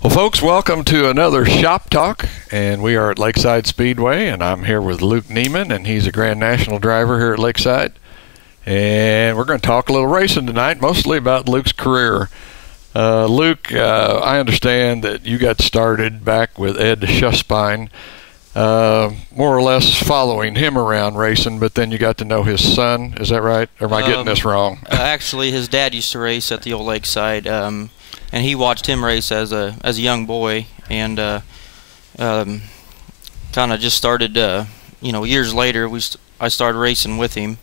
Well, folks, welcome to another Shop Talk, and we are at Lakeside Speedway, and I'm here with Luke Nieman, and he's a Grand National driver here at Lakeside. And we're going to talk a little racing tonight, mostly about Luke's career. Luke, I understand that you got started back with Ed Schuspine, more or less following him around racing, but then you got to know his son. Is that right? Or am I getting this wrong? Actually, his dad used to race at the old Lakeside, and he watched him race as a young boy, and kind of just started. Years later, I started racing with him,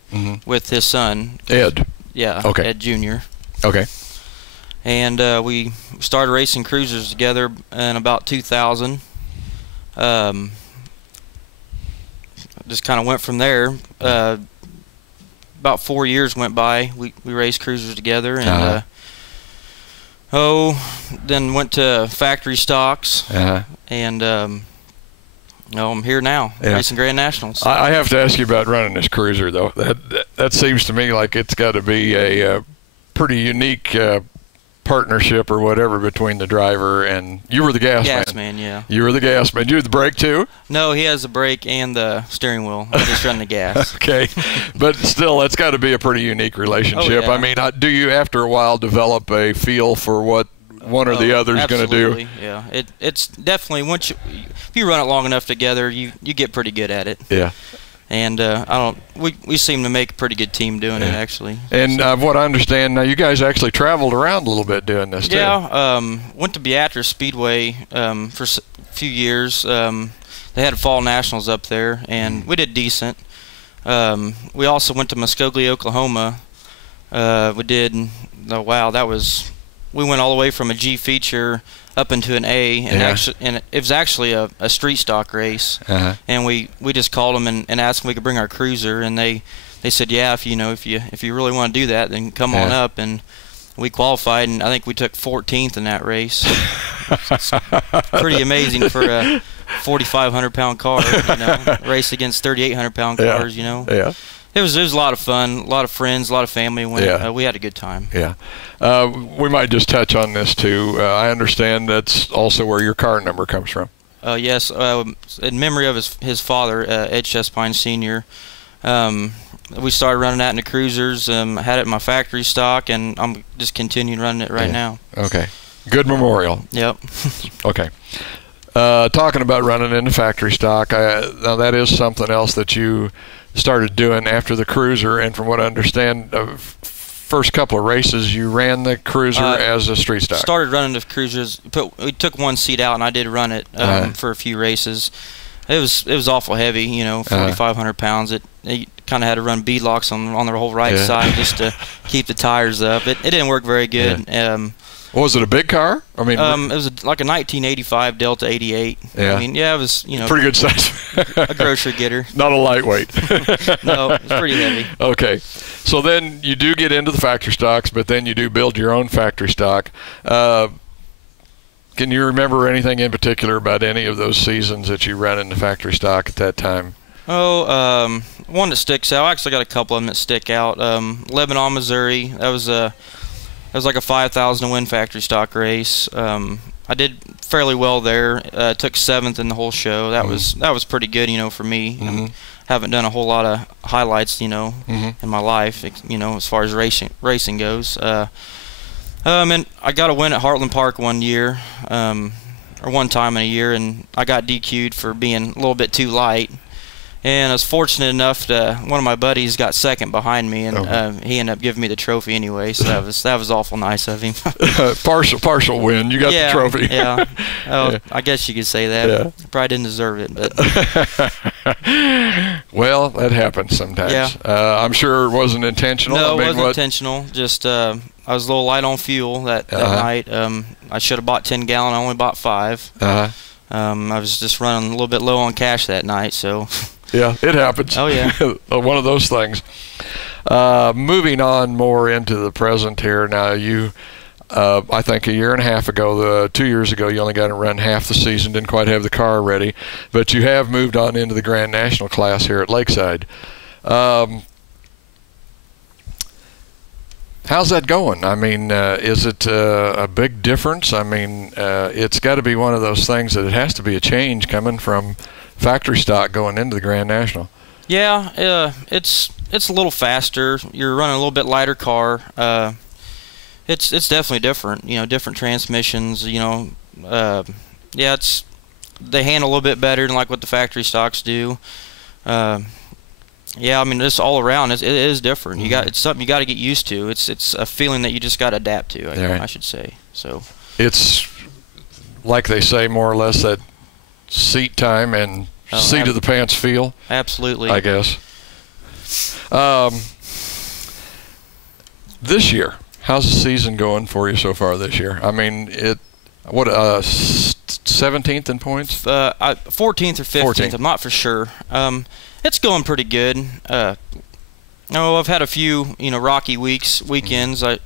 with his son, Ed. Yeah. Okay. Ed Jr. Okay. And we started racing cruisers together in about 2000. Just kind of went from there. About 4 years went by. We raced cruisers together, and then went to factory stocks, and I'm here now, racing Grand Nationals. I have to ask you about running this cruiser, though. That seems to me like it's got to be a pretty unique partnership or whatever between the driver and you were the gas man. Yeah. You were the gas man. You were the brake too? No, he has the brake and the steering wheel. I just run the gas. Okay, but still, that's got to be a pretty unique relationship. Oh, yeah. I mean, do you after a while develop a feel for what one or the other is going to do? Yeah, it's definitely if you run it long enough together, you get pretty good at it. Yeah. And we seem to make a pretty good team doing it, actually. And what I understand now, you guys actually traveled around a little bit doing this too. Yeah, went to Beatrice Speedway for a few years. They had fall nationals up there, and we did decent. We also went to Muskogee, Oklahoma. We went all the way from a G feature up into an A, and it was actually a street stock race. And we just called them and asked if we could bring our cruiser, and they said, yeah, if you really want to do that, then come on up. And we qualified, and I think we took 14th in that race. It's pretty amazing for a 4,500-pound car, race against 3,800-pound cars, Yeah. It was a lot of fun, a lot of friends, a lot of family. We had a good time. Yeah. We might just touch on this too. I understand that's also where your car number comes from. Yes, in memory of his father, Ed Schuspine Sr. We started running that in the cruisers. Had it in my factory stock, and I'm just continuing running it right now. Okay. Good memorial. Yep. Okay. Talking about running in the factory stock, now that is something else that you started doing after the cruiser, and from what I understand, first couple of races you ran the cruiser as a street stock. Started running the cruisers. We took one seat out, and I did run it for a few races. It was awful heavy, 4,500 pounds. It kind of had to run beadlocks on the whole right side just to keep the tires up. It didn't work very good. Was it a big car? I mean, it was like a 1985 Delta 88. Yeah. I mean, it was pretty good size. A grocery getter. Not a lightweight. No, it was pretty heavy. Okay, so then you do get into the factory stocks, but then you do build your own factory stock. Can you remember anything in particular about any of those seasons that you ran in the factory stock at that time? One that sticks out. I actually got a couple of them that stick out. Lebanon, Missouri. That was like a 5,000 to win factory stock race. I did fairly well there. Took 7th in the whole show. That was pretty good, for me. Haven't done a whole lot of highlights, in my life, as far as racing goes. And I got a win at Heartland Park one year, or one time in a year, and I got DQ'd for being a little bit too light. And I was fortunate enough to one of my buddies got second behind me, and he ended up giving me the trophy anyway. So that was awful nice of him. partial win. You got the trophy. Yeah. I guess you could say that. Yeah. Probably didn't deserve it, but. Well, that happens sometimes. Yeah. I'm sure it wasn't intentional. No, it wasn't intentional. Just I was a little light on fuel that night. I should have bought 10 gallon. I only bought 5. I was just running a little bit low on cash that night, so. Yeah, it happens. Oh, yeah. One of those things. Moving on more into the present here. Now, you, I think a year and a half ago, 2 years ago, you only got to run half the season, didn't quite have the car ready. But you have moved on into the Grand National class here at Lakeside. How's that going? I mean, is it a big difference? I mean, it's got to be one of those things that it has to be a change coming from factory stock going into the Grand National. Yeah, it's a little faster. You're running a little bit lighter car. It's definitely different. Different transmissions. Yeah, they handle a little bit better than like what the factory stocks do. Yeah, I mean, just all around, it is different. It's something you got to get used to. It's a feeling that you just got to adapt to. I should say. So it's like they say, more or less, that seat time and seat of the pants feel. Absolutely. I guess. This year, how's the season going for you so far this year? I mean, 17th in points? 14th or 15th. 14th. I'm not for sure. It's going pretty good. I've had a few, rocky weekends. I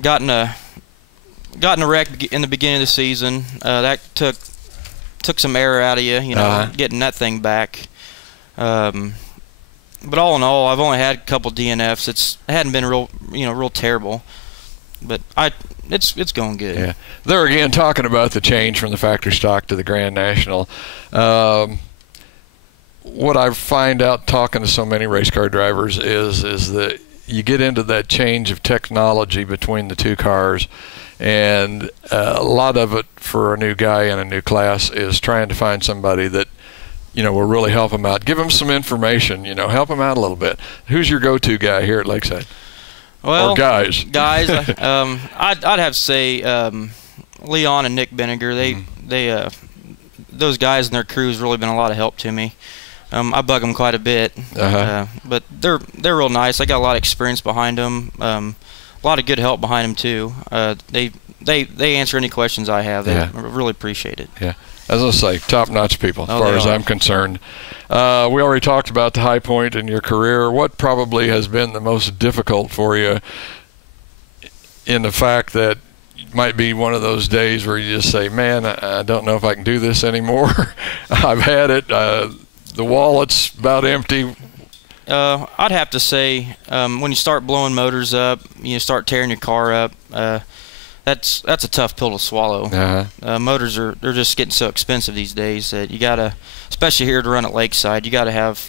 got in a wreck in the beginning of the season. That took some air out of you, getting that thing back. But all in all, I've only had a couple DNFs. It hadn't been real terrible. But it's going good. Yeah. There again, talking about the change from the factory stock to the Grand National. What I find out talking to so many race car drivers is that you get into that change of technology between the two cars, and a lot of it for a new guy in a new class is trying to find somebody that will really help them out. Give them some information, help them out a little bit. Who's your go-to guy here at Lakeside? Well, or guys. I'd have to say Leon and Nick Benninger. They those guys and their crews really been a lot of help to me. I bug them quite a bit, but they're real nice. They got a lot of experience behind them, a lot of good help behind them too. They answer any questions I have. I really appreciate it. Yeah, as I say, top-notch people as far as I'm concerned. We already talked about the high point in your career. What probably has been the most difficult for you in the fact that it might be one of those days where you just say, man, I don't know if I can do this anymore. I've had it. The wallet's about empty. I'd have to say when you start blowing motors up, you start tearing your car up, that's a tough pill to swallow. Motors they're just getting so expensive these days that you gotta, especially here to run at Lakeside, you gotta have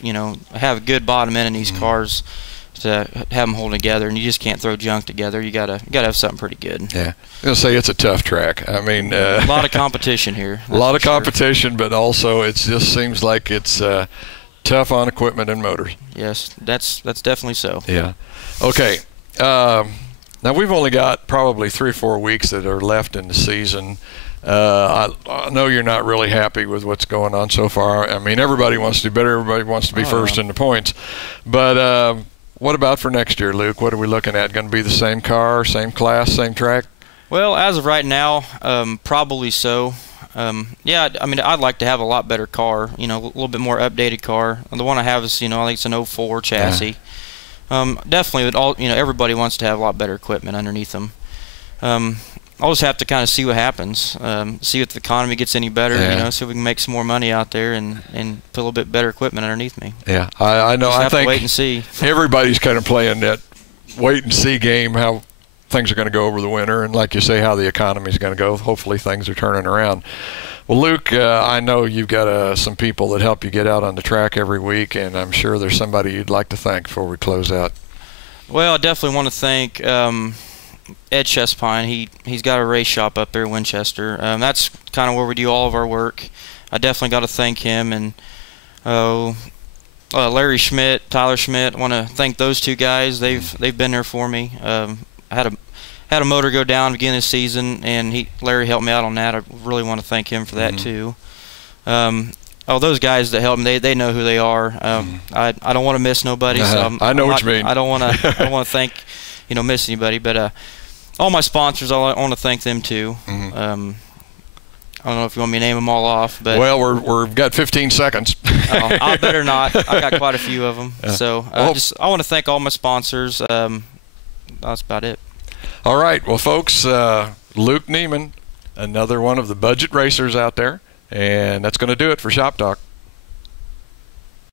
have a good bottom end in these cars to have them hold together, and you just can't throw junk together. You gotta have something pretty good. Yeah, I was gonna say it's a tough track. I mean, a lot of competition here. A lot of competition, but also it just seems like it's tough on equipment and motors. Yes, that's definitely so. Yeah. Okay. Now we've only got probably 3 or 4 weeks that are left in the season. I know you're not really happy with what's going on so far. I mean, everybody wants to do better. Everybody wants to be first in the points. But what about for next year, Luke? What are we looking at? Going to be the same car, same class, same track? Well, as of right now, probably so. Yeah, I mean, I'd like to have a lot better car, a little bit more updated car. The one I have is, I think it's an 04 chassis. Definitely, everybody wants to have a lot better equipment underneath them. I'll just have to kind of see what happens, see if the economy gets any better, see if we can make some more money out there and put a little bit better equipment underneath me. Yeah, I know. I think to wait and see. Everybody's kind of playing that wait and see game, how things are going to go over the winter, and like you say, how the economy is going to go. Hopefully things are turning around. Well, Luke, I know you've got some people that help you get out on the track every week, and I'm sure there's somebody you'd like to thank before we close out. Well, I definitely want to thank Ed Chespine. He's got a race shop up there in Winchester. That's kind of where we do all of our work. I definitely got to thank him, and Larry Schmidt, Tyler Schmidt. I want to thank those two guys. They've been there for me. I had a motor go down at the beginning of the season, and Larry helped me out on that. I really want to thank him for that too. Those guys that helped me, they know who they are. I don't want to miss nobody. So I know what you mean. I don't want to thank miss anybody, but all my sponsors, I want to thank them too. I don't know if you want me to name them all off, but we've got 15 seconds. I better not. I got quite a few of them. So I want to thank all my sponsors. That's about it. All right. Well, folks, Luke Nieman, another one of the budget racers out there, and that's going to do it for Shop Talk.